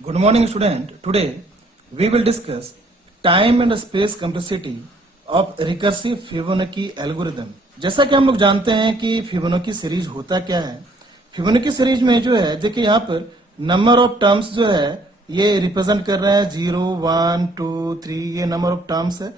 Good morning, student. Today we will discuss time and space complexity of recursive Fibonacci algorithm. जैसा कि हम लोग जानते हैं कि फिबोनाची सीरीज होता क्या है। फिबोनाची सीरीज में जो है देखिए यहाँ पर नंबर ऑफ टर्म्स जो है ये रिप्रेजेंट कर रहा है 0, 1, 2, 3 ये नंबर ऑफ टर्म्स है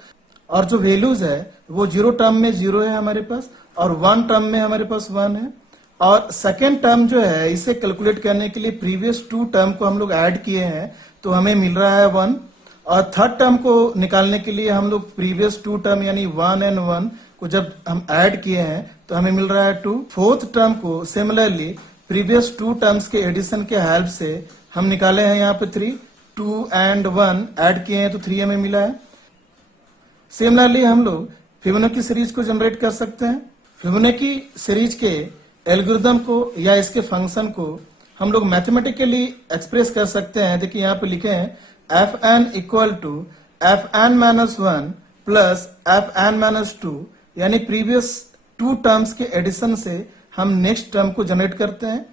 और जो वैल्यूज है वो 0 टर्म में 0 है हमारे पास और 1 टर्म में हमारे पास 1 है और सेकेंड टर्म जो है इसे कैलकुलेट करने के लिए प्रीवियस 2 टर्म को हम लोग ऐड किए हैं तो हमें मिल रहा है 1 और थर्ड टर्म को निकालने के लिए हम लोग प्रीवियस 2 टर्म यानी 1 and 1 को जब हम ऐड किए हैं तो हमें मिल रहा है 2। फोर्थ टर्म को सिमिलरली प्रीवियस 2 टर्म्स के एडिशन के हेल्प से हम निकाले हैं यहाँ पे 3, 2 and 1 ऐड किए हैं तो 3 हमें मिला है। सिमिलरली हम लोग फिबोनाची सीरीज को जनरेट कर सकते हैं। फिबोनाची सीरीज के एल्गोरिथम को या इसके फंक्शन को हम लोग मैथमेटिकली एक्सप्रेस कर सकते हैं। देखिए यहाँ पे लिखे हैं fn equal to fn-1 plus fn-2 यानी प्रीवियस 2 टर्म्स के एडिशन से हम नेक्स्ट टर्म को जनरेट करते हैं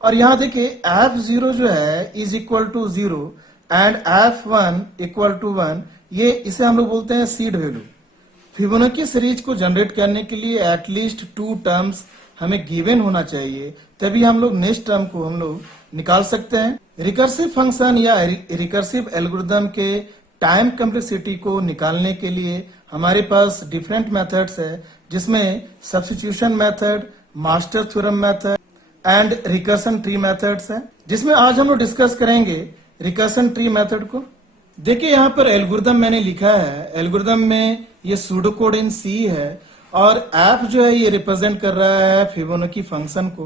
और यहाँ देखिए f0 जो है is equal to 0 and f1 equal to 1 ये इसे हम लोग बोलते हैं सीड वैल्यू। फिबोनाची सीरीज को जनरेट करने के लिए एटलीस्ट 2 टर्म्स हमें गिवन होना चाहिए तभी हम लोग नेक्स्ट टर्म को हम लोग निकाल सकते हैं। रिकर्सिव फंक्शन या रिकर्सिव एल्गोरिथम के टाइम कम्प्लेक्सिटी को निकालने के लिए हमारे पास डिफरेंट मेथड्स है जिसमें substitution method, master theorem method and recursion tree methods है जिसमें आज हम लोग डिस्कस करेंगे रिकर्सन ट्री मेथड को। देखिए यहाँ पर एल्गोरिथम मैंने लिखा है, एल्गोरिथम में ये सूडो कोड इन सी है और एफ जो है ये रिप्रेजेंट कर रहा है फिबोनाची फंक्शन को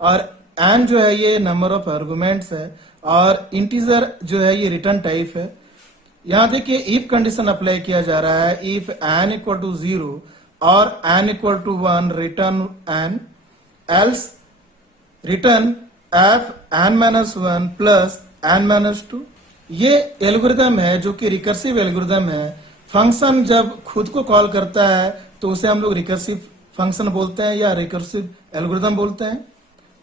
और एन जो है ये नंबर ऑफ आर्गुमेंट्स है और इंटीजर जो है ये रिटर्न टाइप है। यहाँ देखिए इफ कंडीशन अप्लाई किया जा रहा है, इफ एन इक्वल टू 0 और n equal to 1 return n else return f n-1 plus n-2। ये एल्गोरिथम है जो कि रिकर्सिव एल्गोरिथम है। फंक्शन जब खुद को कॉल करता है तो उसे हम लोग रिकर्सिव फंक्शन बोलते हैं या रिकर्सिव एल्गोरिथम बोलते हैं।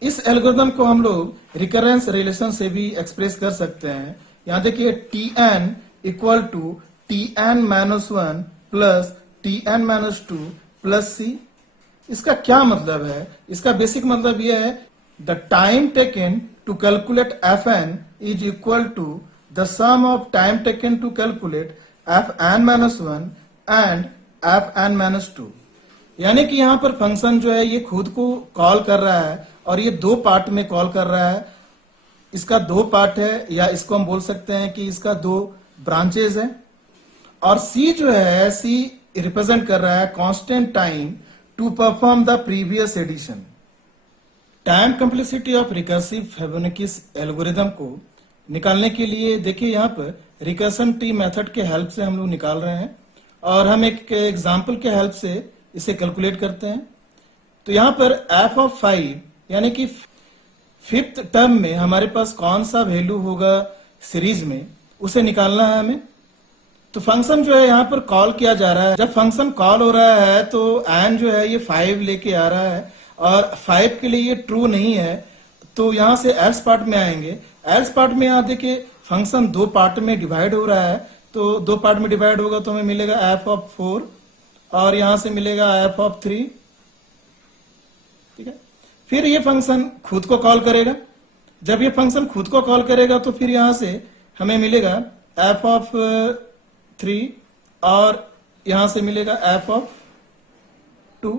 इस एल्गोरिथम को हम लोग रिकरेंस रिलेशन से भी एक्सप्रेस कर सकते हैं। यहाँ देखिए tn equal to tn-1 plus tn-2 plus c। इसका क्या मतलब है? इसका बेसिक मतलब यह है the time taken to calculate fn is equal to the sum of time taken to calculate fn-1 and fn-2। यानी कि यहाँ पर फंक्शन जो है ये खुद को कॉल कर रहा है और ये 2 पार्ट में कॉल कर रहा है। इसका 2 पार्ट है या इसको हम बोल सकते हैं कि इसका 2 ब्रांचेज है और C जो है C रिप्रेजेंट कर रहा है constant time to perform the previous addition. Time complexity of recursive Fibonacci algorithm को निकालने के लिए देखिए यहाँ पर रिकर्सन ट्री मेथड के हेल्प से हम लोग निकाल रहे हैं और हम एक एग्जाम्पल के हेल्प से इसे कैलकुलेट करते हैं। तो यहाँ पर f(5) यानी कि 5th टर्म में हमारे पास कौन सा वैल्यू होगा सीरीज में उसे निकालना है हमें। तो फंक्शन जो है यहाँ पर कॉल किया जा रहा है। जब फंक्शन कॉल हो रहा है तो एन जो है ये 5 लेके आ रहा है और 5 के लिए ये ट्रू नहीं है तो यहाँ से एल्स पार्ट में आएंगे। एल्स पार्ट में यहाँ देखिए फंक्शन 2 पार्ट में डिवाइड हो रहा है तो 2 पार्ट में डिवाइड होगा तो हमें मिलेगा f(4) और यहां से मिलेगा f(3). ठीक है, फिर ये फंक्शन खुद को कॉल करेगा। जब ये फंक्शन खुद को कॉल करेगा तो फिर यहां से हमें मिलेगा f(3) और यहां से मिलेगा f(2).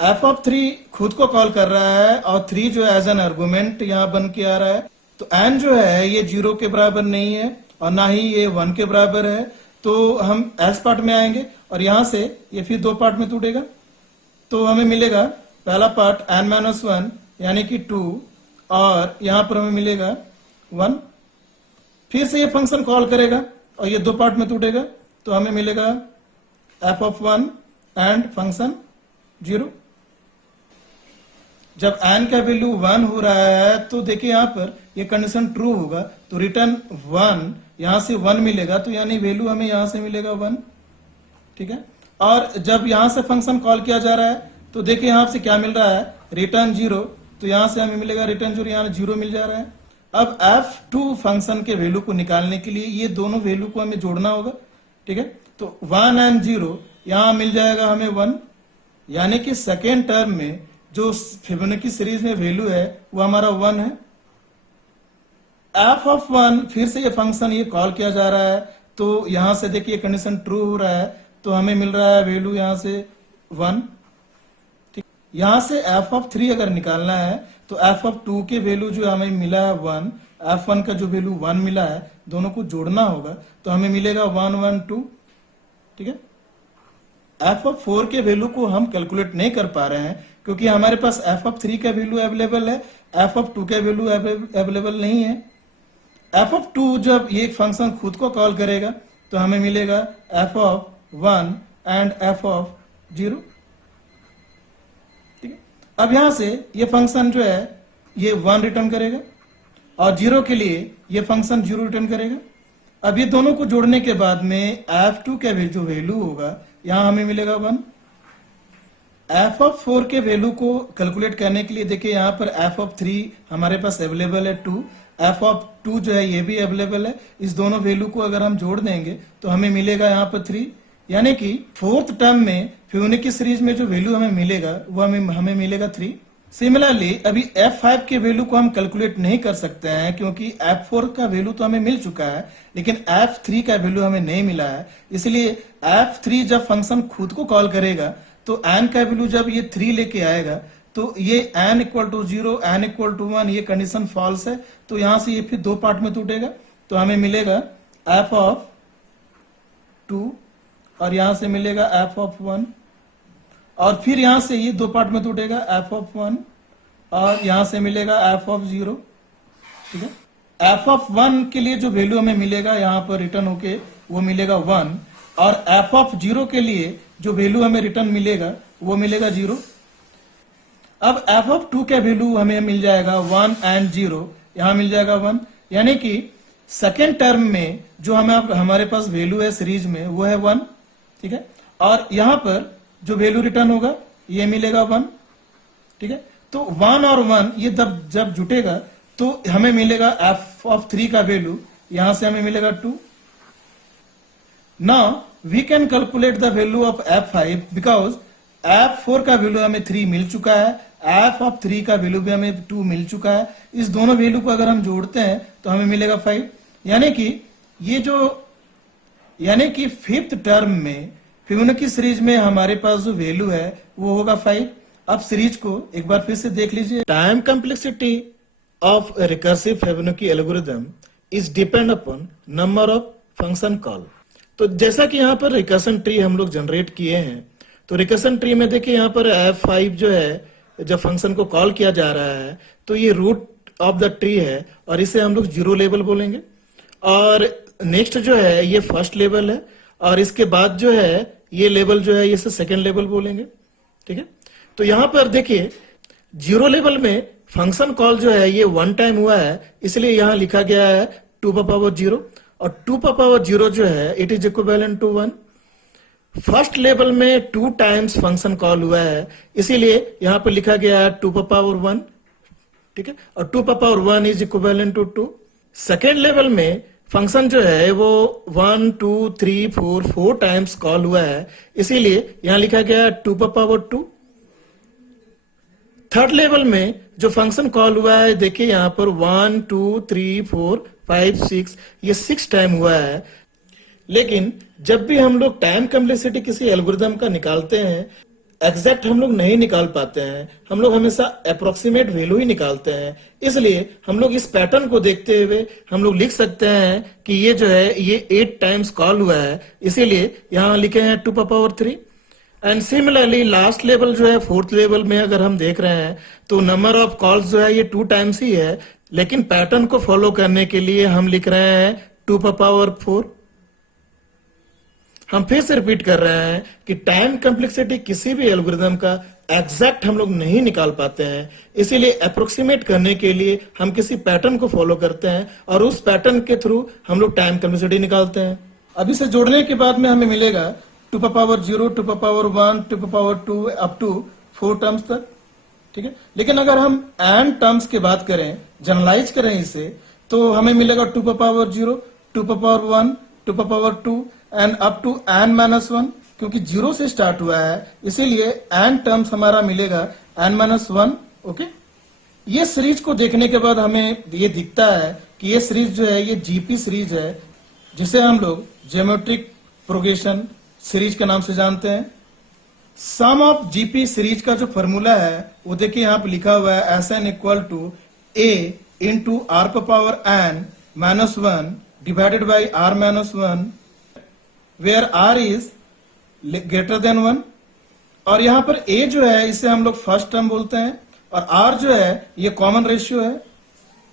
f(3) खुद को कॉल कर रहा है और 3 जो एज एन आर्गुमेंट यहां बन के आ रहा है। तो n जो है ये 0 के बराबर नहीं है और ना ही ये 1 के बराबर है तो हम एल्स पार्ट में आएंगे और यहां से ये फिर 2 पार्ट में टूटेगा तो हमें मिलेगा पहला पार्ट n-1 यानी कि 2 और यहां पर हमें मिलेगा 1। फिर से ये फंक्शन कॉल करेगा और ये 2 पार्ट में टूटेगा तो हमें मिलेगा f(1) एंड फंक्शन 0। जब n का वैल्यू 1 हो रहा है तो देखिए यहाँ पर ये कंडीशन ट्रू होगा तो रिटर्न 1 यहां से 1 मिलेगा तो यानी वैल्यू हमें यहां से मिलेगा 1। ठीक है, और जब यहां से फंक्शन कॉल किया जा रहा है तो देखिए यहां से क्या मिल रहा है रिटर्न 0 तो यहां से हमें मिलेगा रिटर्न 0, यहाँ 0 मिल जा रहा है अब f2 फंक्शन के वैल्यू को निकालने के लिए ये दोनों वैल्यू को हमें जोड़ना होगा, ठीक है। तो 1 एंड 0 यहां मिल जाएगा हमें 1, यानी कि सेकेंड टर्म में जो फिबोनाची सीरीज में वैल्यू है वो हमारा 1 है। f ऑफ 1 फिर से ये फंक्शन ये कॉल किया जा रहा है, तो यहां से देखिए कंडीशन ट्रू हो रहा है, तो हमें मिल रहा है वैल्यू यहां से 1। ठीक, यहां से f ऑफ 3 अगर निकालना है तो f ऑफ 2 के वैल्यू जो हमें मिला है 1, f1 का जो वैल्यू 1 मिला है, दोनों को जोड़ना होगा, तो हमें मिलेगा 1 1 2, ठीक है। f ऑफ 4 के वैल्यू को हम कैलकुलेट नहीं कर पा रहे हैं क्योंकि हमारे पास f ऑफ 3 का वैल्यू अवेलेबल है, f ऑफ 2 का वैल्यू अवेलेबल नहीं है। f ऑफ 2 जब ये फंक्शन खुद को कॉल करेगा तो हमें मिलेगा f of 1 and f of 0, ठीक है। अब यहां से ये फंक्शन जो है ये 1 रिटर्न करेगा और 0 के लिए ये फंक्शन 0 रिटर्न करेगा। अब ये दोनों को जोड़ने के बाद में f2 का जो वैल्यू होगा यहां हमें मिलेगा 1। f ऑफ 4 के वैल्यू को कैलकुलेट करने के लिए देखिए यहां पर f ऑफ 3 हमारे पास अवेलेबल है 2, f ऑफ 2 जो है ये भी अवेलेबल है। इस दोनों वैल्यू को अगर हम जोड़ देंगे तो हमें मिलेगा यहाँ पर 3, यानी कि फोर्थ टर्म में फिबोनाची सीरीज में जो वैल्यू हमें मिलेगा वो हमें मिलेगा 3। सिमिलरली अभी f5 के वैल्यू को हम कैलकुलेट नहीं कर सकते हैं क्योंकि f4 का वैल्यू तो हमें मिल चुका है, लेकिन f3 का वैल्यू हमें नहीं मिला है। इसलिए f3 जब फंक्शन खुद को कॉल करेगा तो n का वैल्यू जब ये 3 लेके आएगा तो ये n equal to 0, n equal to 1, ये कंडीशन फॉल्स है, तो यहां से ये फिर दो पार्ट में टूटेगा, तो हमें मिलेगा f ऑफ 2 और यहां से मिलेगा f ऑफ 1, और फिर यहां से ये दो पार्ट में टूटेगा f ऑफ 1 और यहां से मिलेगा f ऑफ 0, ठीक है। f ऑफ 1 के लिए जो वैल्यू हमें मिलेगा यहां पर रिटर्न होके वो मिलेगा 1, और f ऑफ 0 के लिए जो वैल्यू हमें रिटर्न मिलेगा वो मिलेगा 0। अब f ऑफ 2 का वैल्यू हमें मिल जाएगा 1 एंड 0, यहां मिल जाएगा 1, यानी कि सेकेंड टर्म में जो हमारे पास वैल्यू है सीरीज में वो है 1, ठीक है। और यहां पर जो वैल्यू रिटर्न होगा ये मिलेगा 1, ठीक है। तो 1 और 1 ये जब जुटेगा तो हमें मिलेगा f ऑफ 3 का वैल्यू, यहां से हमें मिलेगा 2। Now we can calculate the value of f5 because f4 का वैल्यू हमें 3 मिल चुका है, f ऑफ 3 का वैल्यू भी हमें 2 मिल चुका है। इस दोनों वैल्यू को अगर हम जोड़ते हैं तो हमें मिलेगा 5, यानी कि फिफ्थ टर्म में फिबोनाची सीरीज में हमारे पास जो वैल्यू है वो होगा 5। अब सीरीज को एक बार फिर से देख लीजिए। Time complexity of recursive Fibonacci algorithm is depend upon number of function call. तो जैसा कि यहाँ पर रिकर्सन ट्री हम लोग जनरेट किए हैं, तो रिकर्सन ट्री में देखिए यहाँ पर f5 जो है जब फंक्शन को कॉल किया जा रहा है तो ये रूट ऑफ द ट्री है और इसे हम लोग 0 लेवल बोलेंगे, और नेक्स्ट जो है ये फर्स्ट लेवल है, और इसके बाद जो है ये लेवल जो है इसे सेकेंड लेवल बोलेंगे, ठीक है। तो यहां पर देखिए 0 लेवल में फंक्शन कॉल जो है ये 1 टाइम हुआ है, इसलिए यहां लिखा गया है 2⁻0, और 2⁻0 जो है it is equivalent to 1। First level में 2 टाइम्स फंक्शन कॉल हुआ है, इसीलिए यहां पर लिखा गया है 2⁻1, ठीक है, और 2⁻1 is equivalent to 2। Second level में फंक्शन जो है वो 1 2 3 4 टाइम्स कॉल हुआ है, इसीलिए यहां लिखा गया 2⁻2। थर्ड लेवल में जो फंक्शन कॉल हुआ है देखिए यहां पर 1 2 3 4 5 6 ये 6 टाइम हुआ है। लेकिन जब भी हम लोग टाइम कॉम्प्लेक्सिटी किसी एल्गोरिथम का निकालते हैं, एग्जैक्ट हम लोग नहीं निकाल पाते हैं, हम लोग हमेशा अप्रोक्सीमेट वैल्यू ही निकालते हैं। इसलिए हम लोग इस पैटर्न को देखते हुए हम लोग लिख सकते हैं कि ये जो है ये 8 टाइम्स कॉल हुआ है, इसीलिए यहां लिखे हैं 2⁻3। एंड सिमिलरली लास्ट लेवल जो है फोर्थ लेवल में अगर हम देख रहे हैं तो नंबर ऑफ कॉल्स जो है ये 2 टाइम्स ही है, लेकिन पैटर्न को फॉलो करने के लिए हम लिख रहे हैं 2⁻4। हम फिर से रिपीट कर रहे हैं कि टाइम कॉम्प्लेक्सिटी किसी भी एल्गोरिथम का एग्जैक्ट हम लोग नहीं निकाल पाते हैं, इसीलिए अप्रोक्सीमेट करने के लिए हम किसी पैटर्न को फॉलो करते हैं और उस पैटर्न के थ्रू हम लोग टाइम कॉम्प्लेक्सिटी निकालते हैं। अब इसे जोड़ने के बाद में हमें मिलेगा 2⁻0 2⁻1 2⁻2 अप टू 4 टर्म्स तक। ठीक है। लेकिन अगर हम एन टर्म्स की बात करें, जनरलाइज करें इसे, तो हमें मिलेगा 2 power 0, 2 power 1, 2 power 2 and up to n minus 1। क्योंकि 0 से स्टार्ट हुआ है इसीलिए n टर्म्स हमारा मिलेगा n माइनस 1। ओके, ये सीरीज को देखने के बाद हमें ये दिखता है कि ये सीरीज जो है ये जीपी सीरीज है, जिसे हम लोग ज्योमेट्रिक प्रोग्रेशन सीरीज के नाम से जानते हैं। सम ऑफ जीपी सीरीज का जो फॉर्मूला है वो देखिए यहाँ पे लिखा हुआ है S n equal to a into r power n minus 1 divided by r minus 1 where r is greater than 1। और यहाँ पर a जो है इसे हम लोग फर्स्ट टर्म बोलते हैं और r जो है ये कॉमन रेशियो है।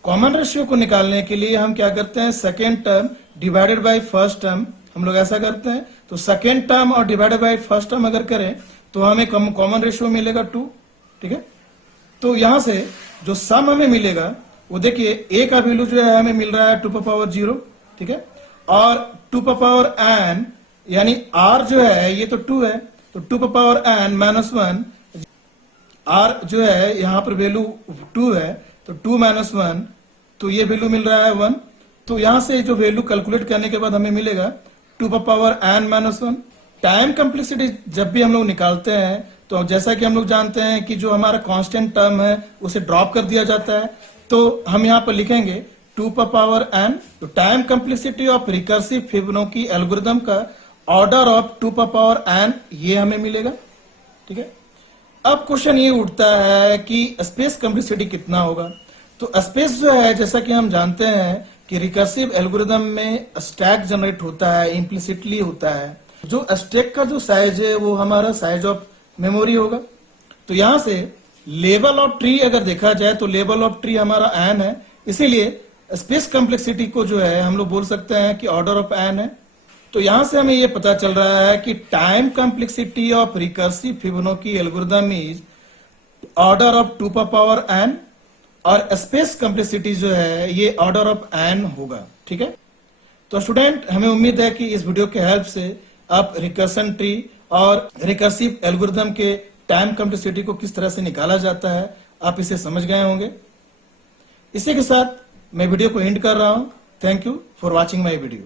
कॉमन रेशियो को निकालने के लिए हम क्या करते हैं, second term divided by first term, हम लोग ऐसा करते हैं। तो सेकेंड टर्म और डिवाइडेड बाय फर्स्ट टर्म अगर करें तो हमें कॉमन रेशियो मिलेगा 2। ठीक है, तो यहां से जो सम हमें मिलेगा वो देखिए a का वैल्यू जो है हमें मिल रहा है 2 पावर 0। ठीक है, और 2 पावर n यानी r जो है ये तो 2 है, तो 2 पावर n माइनस 1, r जो है यहाँ पर वैल्यू 2 है तो 2 माइनस 1, तो ये वैल्यू मिल रहा है 1। तो यहां से जो वैल्यू कैलकुलेट करने के बाद हमें मिलेगा 2 power n minus 1। Time complexity जब भी हम लोग निकालते हैं तो जैसा कि हम लोग जानते हैं कि जो हमारा कांस्टेंट टर्म है उसे ड्रॉप कर दिया जाता है, तो हम यहाँ पर लिखेंगे 2 पावर n। तो time complexity of recursive Fibonacci algorithm का ऑर्डर ऑफ 2 पावर n ये हमें मिलेगा। ठीक है, अब क्वेश्चन ये उठता है कि स्पेस कम्प्लेक्सिटी कितना होगा। तो स्पेस जो है जैसा कि हम जानते हैं कि रिकर्सिव एल्गोरिथम में स्टैक जनरेट होता है, इम्प्लिसिटली होता है। जो स्टैक का जो साइज है वो हमारा साइज ऑफ मेमोरी होगा। तो यहां से लेवल ऑफ ट्री अगर देखा जाए तो लेवल ऑफ ट्री हमारा n है, इसीलिए स्पेस कम्प्लेक्सिटी को जो है हम लोग बोल सकते हैं कि ऑर्डर ऑफ n है। तो यहां से हमें ये पता चल रहा है कि time complexity of recursive Fibonacci algorithm is order of 2 power n और स्पेस कम्प्लेक्सिटी जो है ये ऑर्डर ऑफ n होगा। ठीक है, तो स्टूडेंट हमें उम्मीद है कि इस वीडियो के हेल्प से आप रिकर्सन ट्री और रिकर्सिव एल्गोरिथम के टाइम कम्प्लेक्सिटी को किस तरह से निकाला जाता है आप इसे समझ गए होंगे। इसी के साथ मैं वीडियो को एंड कर रहा हूं। Thank you for watching my video.